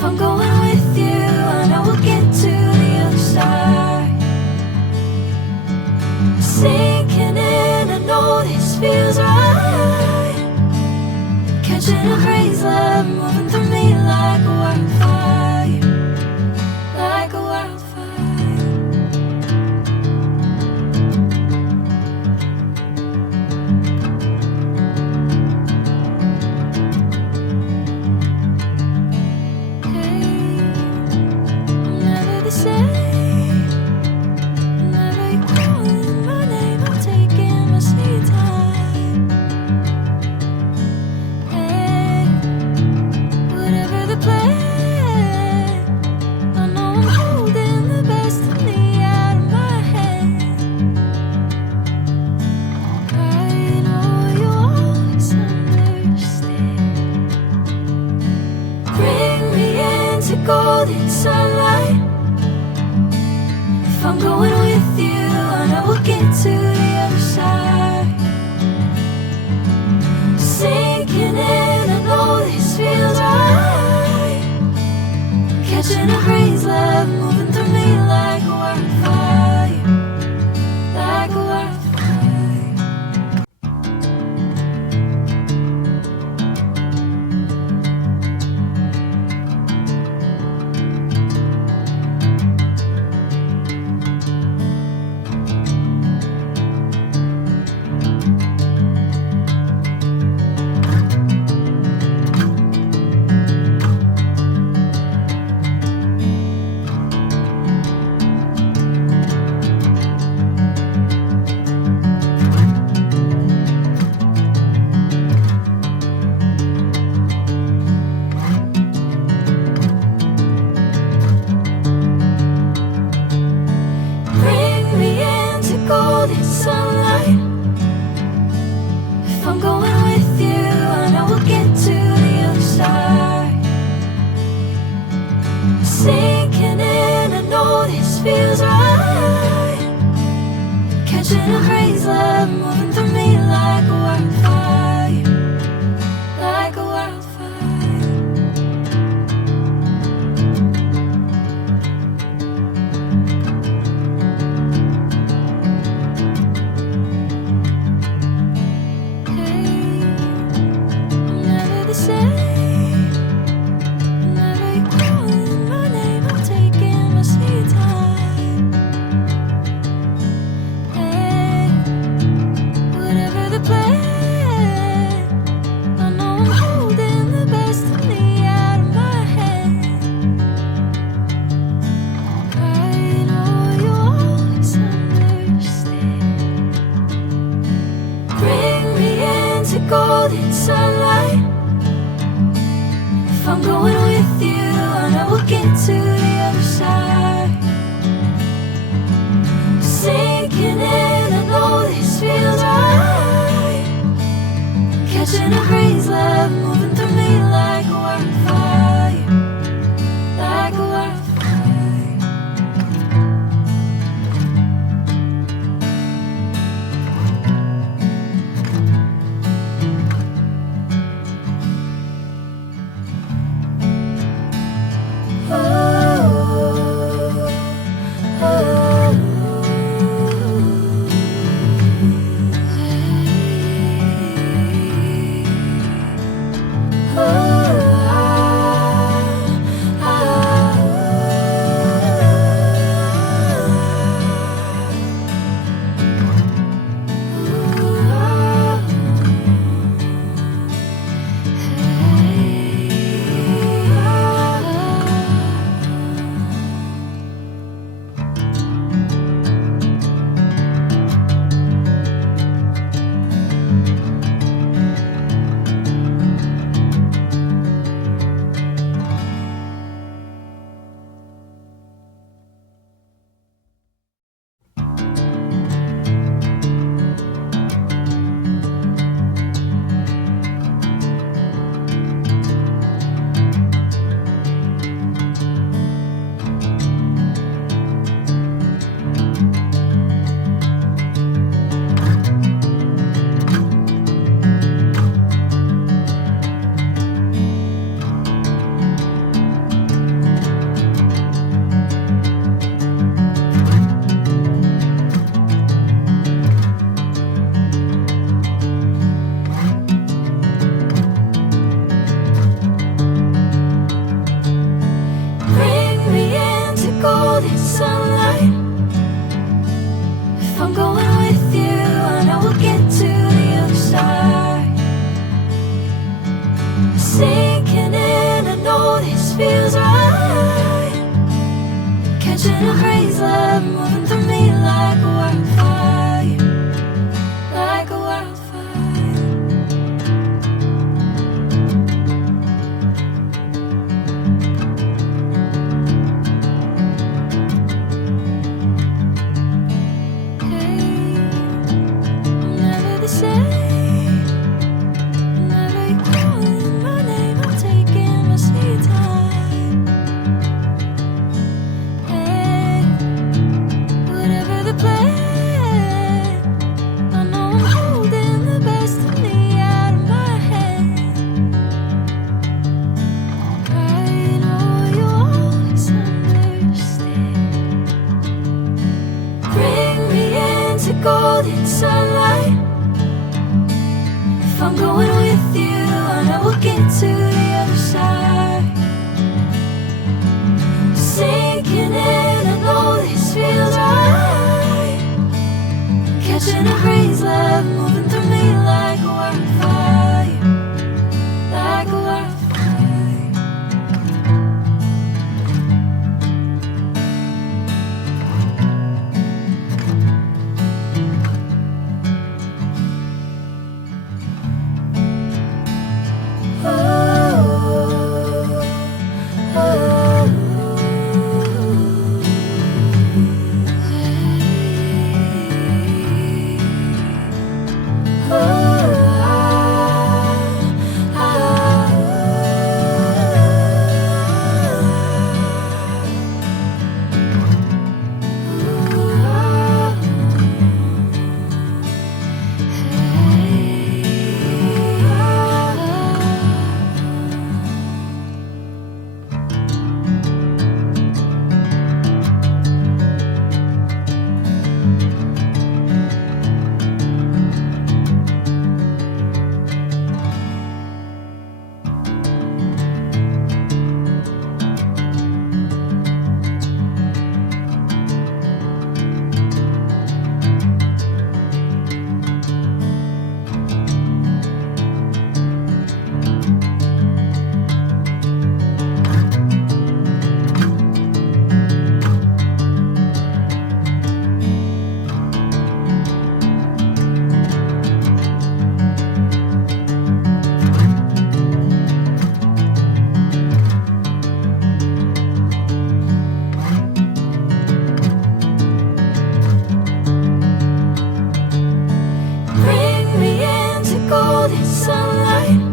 If I'm going with you, I know we'll get to the other side. Sinking in, I know this feels right. Catching a crazy love, moving through me like a wildfire, like a wildfire. Golden sunlight. If I'm going with you, I know we'll get to the other side. Sinking in, I know this feels right. Catching a crazy love, moving through me like a wildfire, like a wildfire. Golden sunlight. If I'm going with you, I know we'll get to the other side. Sinking in, I know this feels right. Catching a crazy love, moving through me like a wildfire, like a wildfire. Golden sunlight. If I'm going with you, I know we'll get to the other side. Sinking in, I know this feels right. Catching a crazy love, moving through me like a wildfire, like a wildfire. Oh, sunlight. If I'm going with you, I know we'll get to the other side. Sinking in, I know this feels right. Catching a breeze, love moving through me like a wildfire, like a wildfire. Golden sunlight. If I'm going with you, I know we'll get to the other side. Sinking in, I know this feels right. Catching a breeze, love moving through me like a wildfire, like a wildfire. Golden sunlight.